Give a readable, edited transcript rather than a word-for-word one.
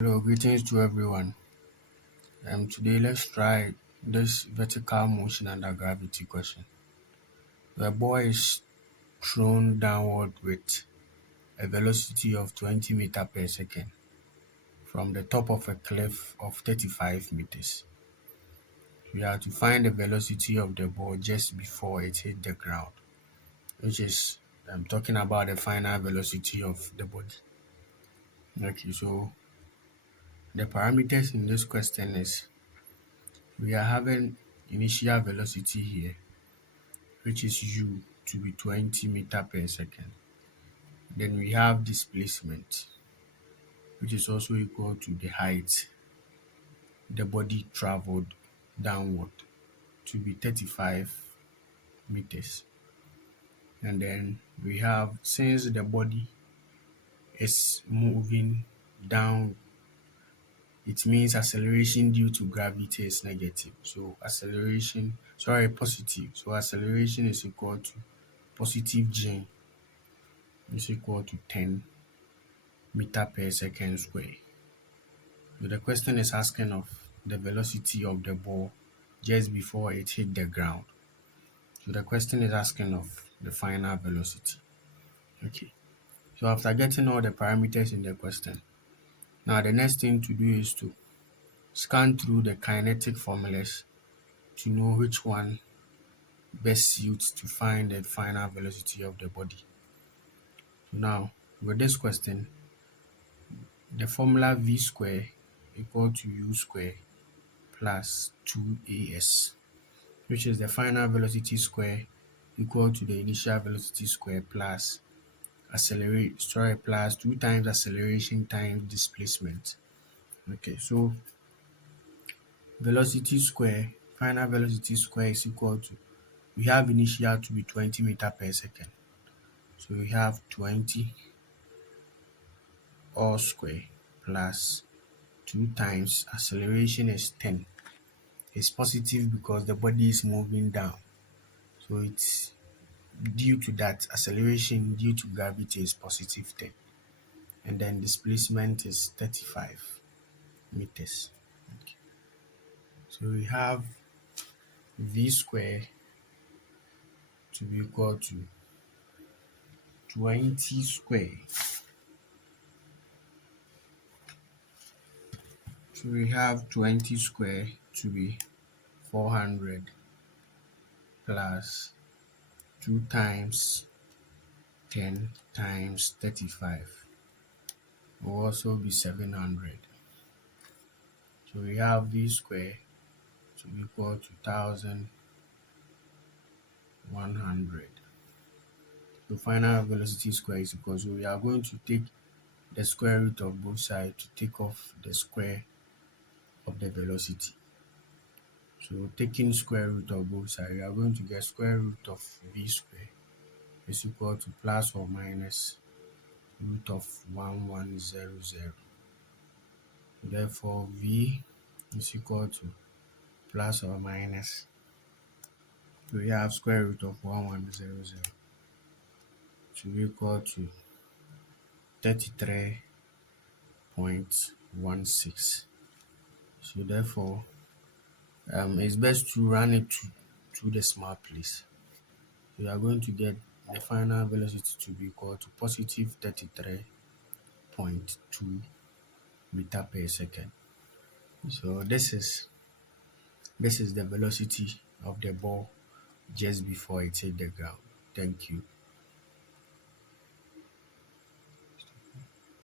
Hello, greetings to everyone. Today let's try this vertical motion under gravity question. The ball is thrown downward with a velocity of 20 meters per second from the top of a cliff of 35 meters. We have to find the velocity of the ball just before it hit the ground, which is I'm talking about the final velocity of the body. Okay, so the parameters in this question is we are having initial velocity here, which is u to be 20 meters per second. Then we have displacement, which is also equal to the height the body traveled downward to be 35 meters. And then we have, since the body is moving down, it means acceleration due to gravity is negative. So positive. So acceleration is equal to positive g is equal to 10 meter per second square. So the question is asking of the velocity of the ball just before it hit the ground. So the question is asking of the final velocity. Okay. So after getting all the parameters in the question, now the next thing to do is to scan through the kinetic formulas to know which one best suits to find the final velocity of the body. So now with this question, the formula v square equal to u square plus 2as, which is the final velocity square equal to the initial velocity square plus plus 2 times acceleration times displacement. Okay, so final velocity square is equal to, we have initial to be 20 meters per second. So we have 20 all square plus 2 times acceleration is 10. It's positive because the body is moving down. So it's due to that, acceleration due to gravity is positive 10. And then displacement is 35 meters. Okay. So we have v square to be equal to 20 square. So we have 20 square to be 400 plus 2 times 10 times 35 will also be 700. So we have v square to be equal to 1100. The final velocity square is equal, so we are going to take the square root of both sides to take off the square of the velocity. So taking square root of both sides, we are going to get square root of v square is equal to plus or minus root of 1100. Therefore, v is equal to plus or minus, we have square root of 1100 to be equal to 33.16. So therefore, it's best to run it through the small place. We are going to get the final velocity to be equal to positive 33.2 meter per second. So this is the velocity of the ball just before it hit the ground. Thank you.